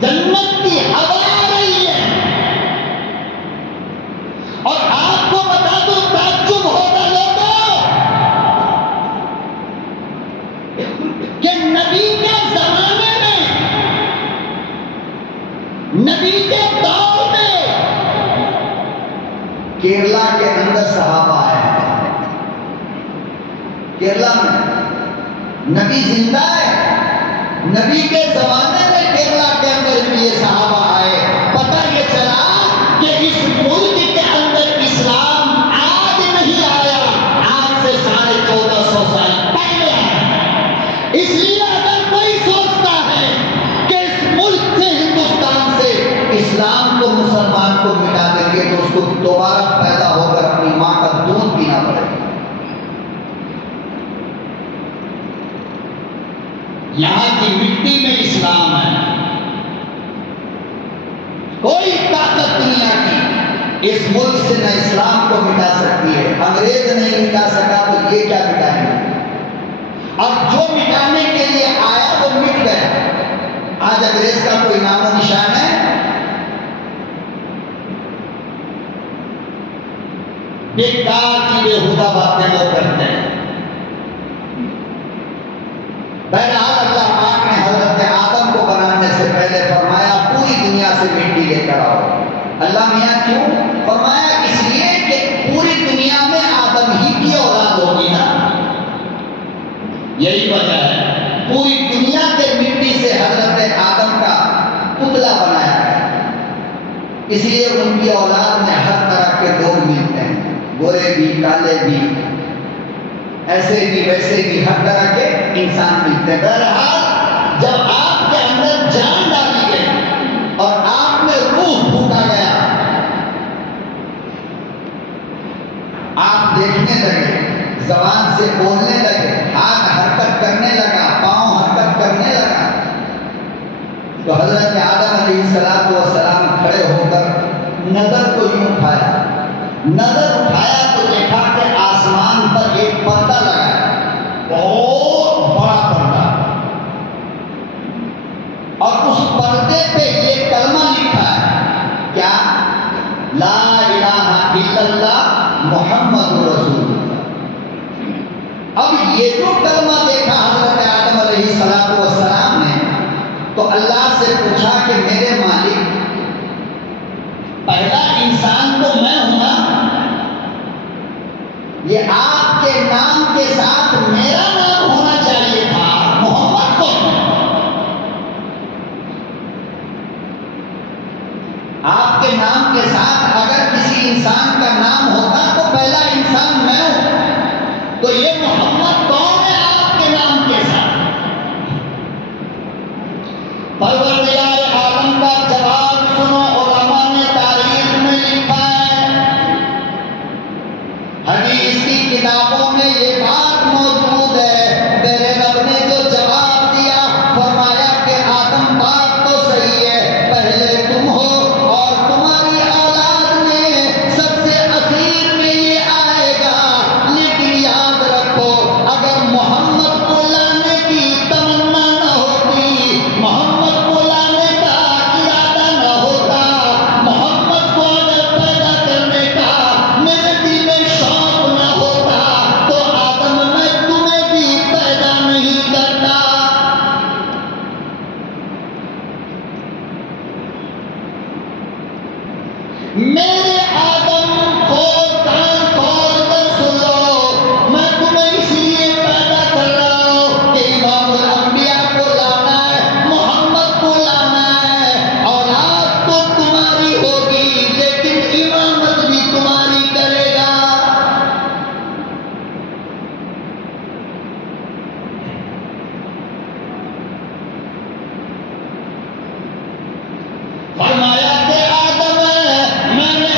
جنت کی ہوا آ رہی ہے۔ اور آپ کو بتا دو تعجب ہوگا لوگوں کہ نبی کے زمانے میں، نبی کے دور میں کیرلا کے اندر صحابہ آئے ہیں، کیرلا میں نبی زندہ ہے، نبی کے زمانے میں کیرلا کے اندر بھی یہ صحابہ آئے، پتہ یہ چلا کہ اس ملک کے اندر اسلام آج نہیں آیا، آج سے 1450 سال پہلے آیا۔ اس لیے اگر کوئی سوچتا ہے کہ اس ملک سے، ہندوستان سے اسلام کو، مسلمان کو مٹا دیں گے تو اس کو دوبارہ پیدا ہو کر اپنی ماں کا دودھ پینا پڑے گا۔ یہاں کی مٹی میں اسلام ہے، کوئی طاقت دنیا کی اس ملک سے نہ اسلام کو مٹا سکتی ہے۔ انگریز نہیں مٹا سکا تو یہ کیا مٹائیں گے؟ اور جو مٹانے کے لیے آیا وہ مٹ گیا۔ آج انگریز کا کوئی نام و نشان ہے؟ بیکار کی بےہودہ باتیں وہ کرتے ہیں۔ بہرحال اللہ پاک نے حضرت آدم کو بنانے سے پہلے فرمایا پوری دنیا سے مٹی لے کر آؤ۔ اللہ میاں کیوں فرمایا؟ اس لیے کہ پوری دنیا میں آدم ہی کی اولاد ہوگی نا، یہی وجہ ہے پوری دنیا کے مٹی سے حضرت آدم کا پتلا بنایا ہے۔ اس لیے ان کی اولاد میں ہر طرح کے لوگ ملتے ہیں، گورے بھی، کالے بھی، ایسے بھی ویسے بھی، ہر طرح کے انسان ملتے ہیں۔ بہرحال جب آپ کے اندر جان ڈالی گئی اور آپ میں روح پھونکا گیا، آپ دیکھنے لگے، زبان سے بولنے لگے، ہاتھ حرکت کرنے لگا، پاؤں حرکت کرنے لگا، تو حضرت آدم علیہ السلام کھڑے ہو کر نظر کو یوں اٹھایا، نظر اٹھایا تو دیکھا کہ آسمان پر ایک پردہ لگا ہے، بہت بڑا پردہ، اور اس پردے پہ یہ کلمہ لکھا ہے، کیا؟ لا الہ الا اللہ محمد رسول اللہ۔ اب یہ جو کلمہ دیکھا حضرت آدم علیہ السلام نے تو اللہ سے پوچھا کہ میرے مالک، پہلا انسان تو میں ہوں نا، یہ آپ کے نام کے ساتھ میرا نام ہونا چاہیے تھا، محمد کو۔ آپ کے نام کے ساتھ اگر کسی انسان کا نام ہوتا تو پہلا انسان میں ہوں، تو یہ محمد کون ہے آپ کے نام کے ساتھ؟ پروردگار عالم کا جواب سنو، علماء نے تاریخ میں لکھا ہے، حدیث کی کتابوں میں یہ بات موجود ہے، میرے رب نے جو جواب دیا فرمایا کہ آدم بات تو صحیح ہے، پہلے تم ہو اور تمہاری اولاد میں سب سے اخیر میں یہ آئے گا، لیکن یاد رکھو اگر محمد کو لانے کی تمنا نہ ہوتی، محمد کو لانے کا ارادہ نہ ہوتا، محمد کو اگر پیدا کرنے کا میرے دل میں شوق نہ ہوتا تو آدم میں تمہیں بھی پیدا نہیں کرتا۔ میرے آدم کو کان کھول کر سن لو، میں تمہیں اس لیے پیدا کر رہا ہوں کہ امام الانبیاء کو لانا ہے، محمد کو لانا ہے، اولاد تو تمہاری ہوگی لیکن امامت بھی تمہاری کرے گا۔ فرمایا کہ آدم میں نے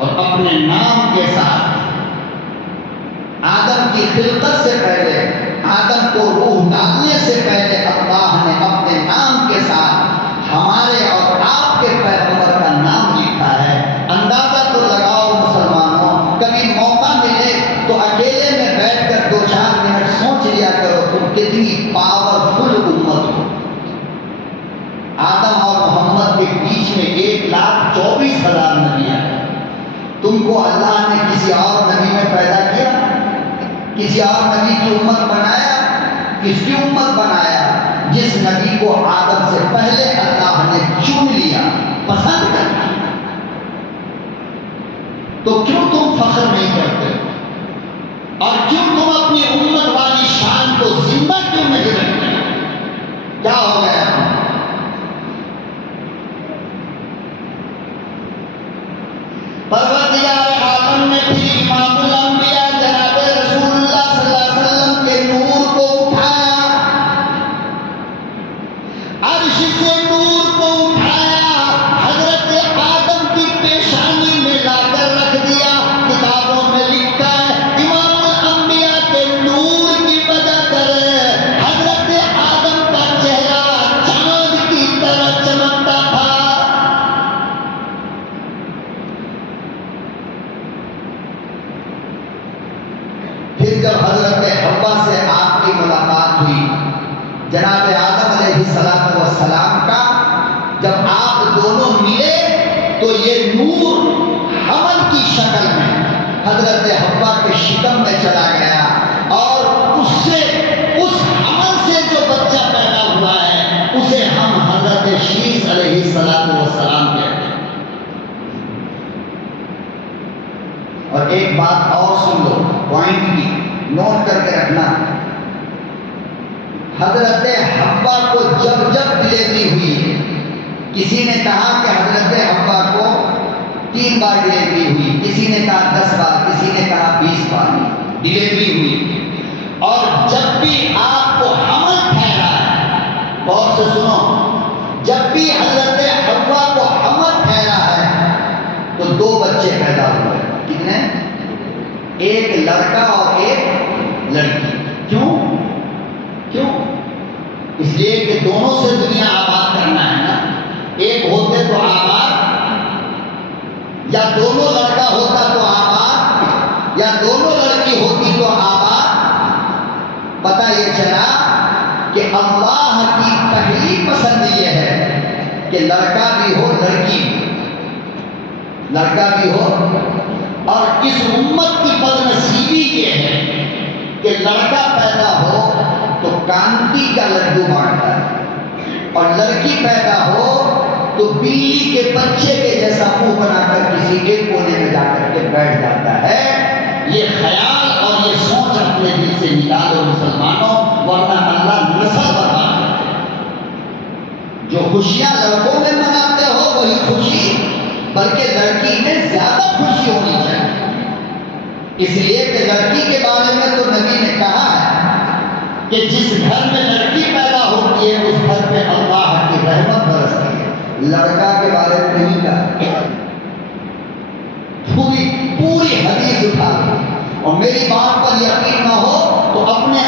اور اپنے نام کے ساتھ آدم کی خلقت سے پہلے، آدم کو روح ڈالنے سے پہلے اللہ نے اپنے نام کے ساتھ ہمارے اور آپ کے پیغمبر کا نام لکھا ہے۔ اندازہ تو لگاؤ مسلمانوں، کبھی موقع ملے تو اکیلے میں بیٹھ کر 2-4 منٹ سوچ لیا کرو تم کتنی پاورفل امت ہو۔ آدم اور محمد کے بیچ میں 1,24,000 نبی ہیں۔ تم کو اللہ نے کسی اور نبی میں پیدا کیا؟ کسی اور نبی کی امت بنایا؟ کس کی امت بنایا؟ جس نبی کو آدم سے پہلے اللہ نے چن لیا، پسند کر لیا۔ تو کیوں تم فخر نہیں کرتے؟ اور کیوں تم اپنی امت والی شان کو زندہ کیوں نہیں رکھتے؟ کیا ہو گیا؟ پروردگار عالم نے پھر امام الانبیاء جناب رسول اللہ صلی اللہ علیہ وسلم کے نور کو اٹھایا، عرش سے نور کو اٹھایا، حضرت آدم کی پیشانی میں لا کر رکھ دیا۔ کتابوں میں لکھا ہے امام الانبیاء کے نور کی وجہ سے حضرت آدم کا چہرہ چاند کی طرح چمکتا تھا۔ پھر جب حضرت حوا سے آپ کی ملاقات ہوئی، جناب آدم علیہ السلام کا، جب آپ دونوں ملے تو یہ نور حمل کی شکل میں حضرت حوا کے شکم میں چلا گیا، اور اس سے، اس حمل سے جو بچہ پیدا ہوا ہے اسے ہم حضرت شیس علیہ السلام کہتے ہیں۔ اور ایک بات اور سن لو، پوائنٹ کی نوٹ کر کے رکھنا، حضرت حوا کو جب جب ڈلیوری ہوئی ہے، کسی نے کہا کہ حضرت حوا کو 3 بار ڈلیوری ہوئی، کسی نے کہا 10 بار، کسی نے کہا 20 بار ڈلیوری ہوئی، اور جب بھی آپ کو حمل ٹھہرا ہے، غور سے سنو، جب بھی حضرت حوا کو حمل ٹھہرا ہے تو 2 بچے پیدا ہوئے۔ کتنے؟ ایک لڑکا اور ایک لڑکی۔ کیوں؟ کیوں؟ اس لیے کہ دونوں سے دنیا آباد کرنا ہے نا۔ ایک ہوتے تو آباد، یا دونوں لڑکا ہوتا تو آباد، یا دونوں لڑکی ہوتی تو آباد۔ پتہ یہ چلا کہ اللہ کی پہلی پسند یہ ہے کہ لڑکا بھی ہو لڑکی بھی، لڑکا بھی ہو۔ اور اس امت کی بدنصیبی یہ ہے کہ لڑکا پیدا ہو تو کانتی کا لڈو بانٹتا ہے، اور لڑکی پیدا ہو تو بلی کے بچے کے جیسا منہ بنا کر کسی ایک کونے میں جا کر کے بیٹھ جاتا ہے۔ یہ خیال اور یہ سوچ اپنے دل سے نکالو مسلمانوں، ورنہ اللہ نسل برباد کرتے ہیں۔ جو خوشیاں لڑکوں میں مناتے ہو وہی خوشی، بلکہ لڑکی میں زیادہ خوشی ہونی چاہیے۔ اس لیے کہ لڑکی کے بارے میں تو نبی نے کہا ہے کہ جس گھر میں لڑکی پیدا ہوتی ہے اس گھر پہ اللہ کی رحمت برستی ہے۔ لڑکا کے بارے میں نہیں کہا۔ پوری حدیث اٹھا لو، اور میری بات پر یقین نہ ہو تو اپنے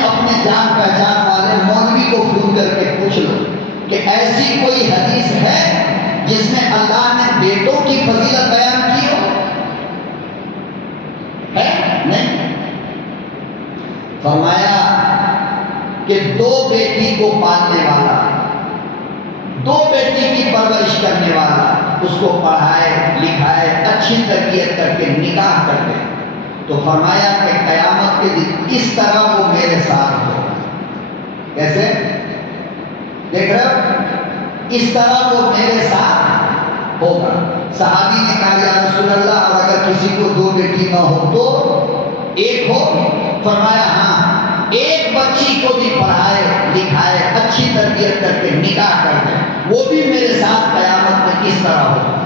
جان پہچان والے مولوی کو فون کر کے پوچھ لو کہ ایسی کوئی حدیث ہے جس میں اللہ نے بیٹوں کی فضیلت بیان کی ہو؟ ہے؟ نہیں۔ فرمایا کہ 2 بیٹی کو پالنے والا، 2 بیٹی کی پرورش کرنے والا، اس کو پڑھائے لکھائے اچھی تربیت کر کے نکاح کر دے، تو فرمایا کہ قیامت کے دن اس طرح وہ میرے ساتھ ہو۔ کیسے؟ دیکھ رہے ہو؟ اس طرح وہ میرے ساتھ ہوگا۔ صحابی نے کہا یا رسول اللہ، اور اگر کسی کو 2 بیٹی نہ ہو تو 1 ہو؟ فرمایا ہاں، 1 بچی کو بھی پڑھائے لکھائے اچھی تربیت کر کے نکاح کر دے، وہ بھی میرے ساتھ قیامت میں کس طرح ہوگا۔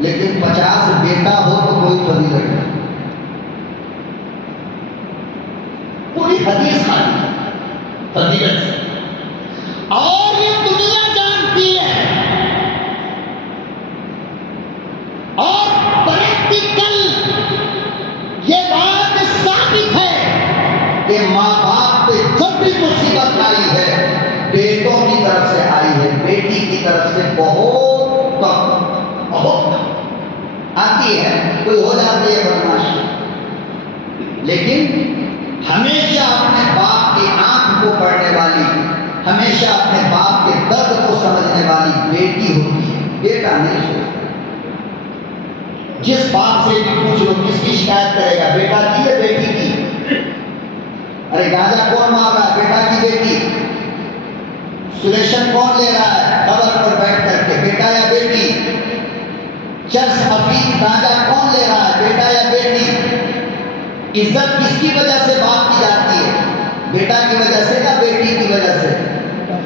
لیکن 50 بیٹا ہو تو کوئی فضیلت نہیں۔ پوری حدیث خالی فضیلت سے، اور یہ دنیا جانتی ہے، اور بڑے جاتی ہے، کوئی ہو جاتی ہے بدماش، لیکن ہمیشہ اپنے باپ کی آنکھ کو پڑھنے والی، ہمیشہ اپنے باپ کے درد کو سمجھنے والی بیٹی ہوتی ہے، بیٹا نہیں سوچتا۔ جس باپ سے بھی پوچھ لو کس کی شکایت کرے گا، بیٹا کی ہے بیٹی کی؟ ارے گاجا کون مار رہا ہے؟ بیٹا کی بیٹی۔ سلیشن کون لے رہا ہے قبر پر بیٹھ کر کے؟ بیٹا یا بیٹی۔ چرس افیم گاجا کون لے رہا ہے؟ بیٹا یا بیٹی۔ عزت کس کی وجہ سے باپ کی جاتی ہے؟ بیٹا کی وجہ سے یا بیٹی کی وجہ سے؟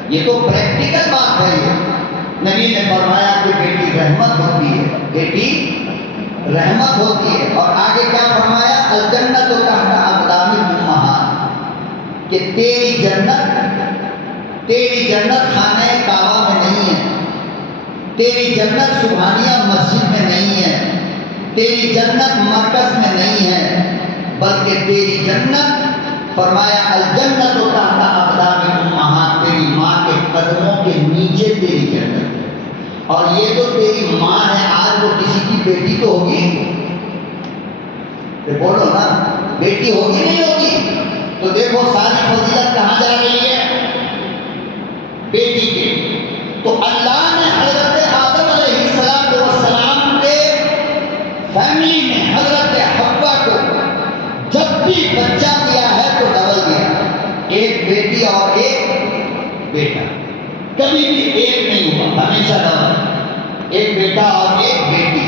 یہ تو پریکٹیکل بات ہے۔ یہ نبی نے فرمایا کہ بیٹی رحمت ہوتی ہے، بیٹی رحمت ہوتی ہے۔ اور آگے کیا فرمایا؟ الجنت تحت اقدام الامہات، کہ تیری جنت خانہ کعبہ میں نہیں ہے، تیری جنت سبحانیہ مسجد میں نہیں ہے، تیری جنت مرکز میں نہیں ہے، بلکہ تیری جنت فرمایا الجنت تحت اقدام الامہات، تیری ماں کے قدموں کے نیچے تیری جنت ہے۔ اور یہ جو تیری ماں ہے آج وہ کسی کی بیٹی تو ہوگی؟ بولو نا، بیٹی ہوگی نہیں ہوگی؟ تو دیکھو ساری فضیلت کہاں جا رہی ہے؟ بیٹی کے۔ تو اللہ نے حضرت آدم علیہ السلام کے فیملی میں حضرت حوا کو جب بھی بچہ دیا ہے تو ڈبل دیا، ایک بیٹی اور ایک بیٹا، کبھی بھی ایک نہیں ہوا، ہمیشہ ڈبل، ایک بیٹا اور ایک بیٹی۔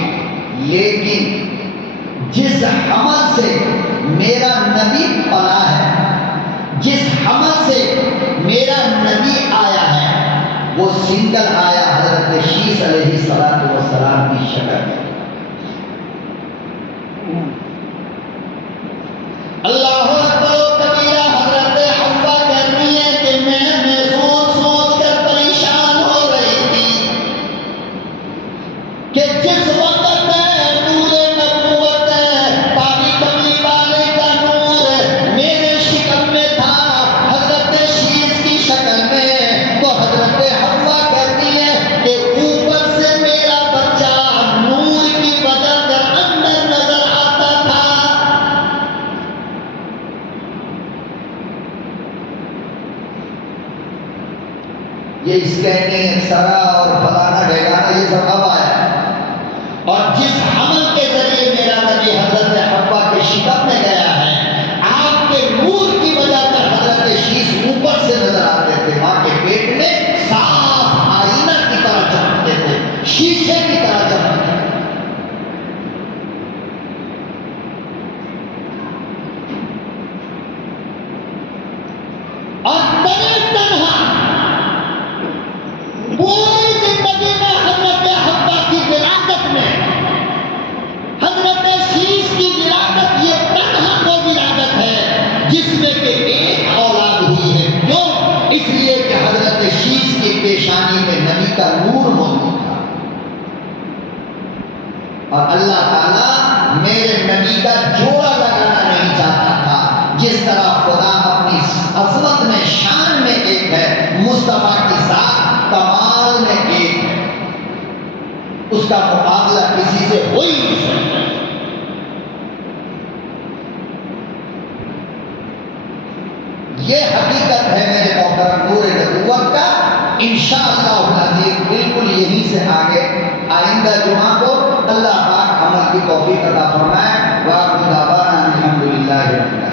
لیکن جس حمل سے میرا نبی پلا ہے، جس حمل سے میرا نبی آیا ہے، وہ سنگل آیا حضرت شیس علیہ السلام کی شکل میں۔ اللہ اکبر کبیرہ، حضرت حوا کہتی ہے کہ میں سوچ کر پریشان ہو رہی تھی کہ جس وقت نور نبوت پانی کملی والے کا نور میرے شکم میں تھا حضرت شیس کی شکل میں، تو حضرت حوا کہتی ہے کہ اوپر سے میرا بچہ نور کی وجہ سے اندر نظر آتا تھا۔ یہ اسکیننگ ایکسرا اور فلانا ڈھیکانا یہ سب اب آیا ہے، اور جس حمل کے ذریعے میرا نبی حضرت حوا کے شکم میں گیا ہے، آپ کے نور کی وجہ سے حضرت شیس اوپر سے نظر آتے تھے، ماں کے پیٹ میں صاف آئینہ کی طرح چمکتے تھے، شیشے کی طرح چمکتے تھے۔ اور تنہا پوری زندگی میں حضرت حوا کی وراثت میں حضرت شیس کی وراثت یہ تنہا وہ وراثت ہے جس میں کہ ایک اولاد ہوئی ہے۔ کیوں؟ اس لیے کہ حضرت شیس کی پیشانی میں نبی کا نور موجود تھا، اور اللہ تعالیٰ میرے نبی کا جوڑا لگانا نہیں چاہتا تھا۔ جس طرح خدا اپنی عظمت میں شان میں ایک ہے، مصطفیٰ کی ذات کمال میں ایک ہے، اس کا مقابلہ کسی سے ہو ہی نہیں سکتا۔ یہ حقیقت ہے میرے محترم نور نبوت کا۔ انشاءاللہ العزیز بالکل یہیں سے آگے آئندہ جمعہ کو اللہ پاک عمل کی توفیق عطا فرمائے۔ وآخر دعوانا الحمدللہ رب العالمین۔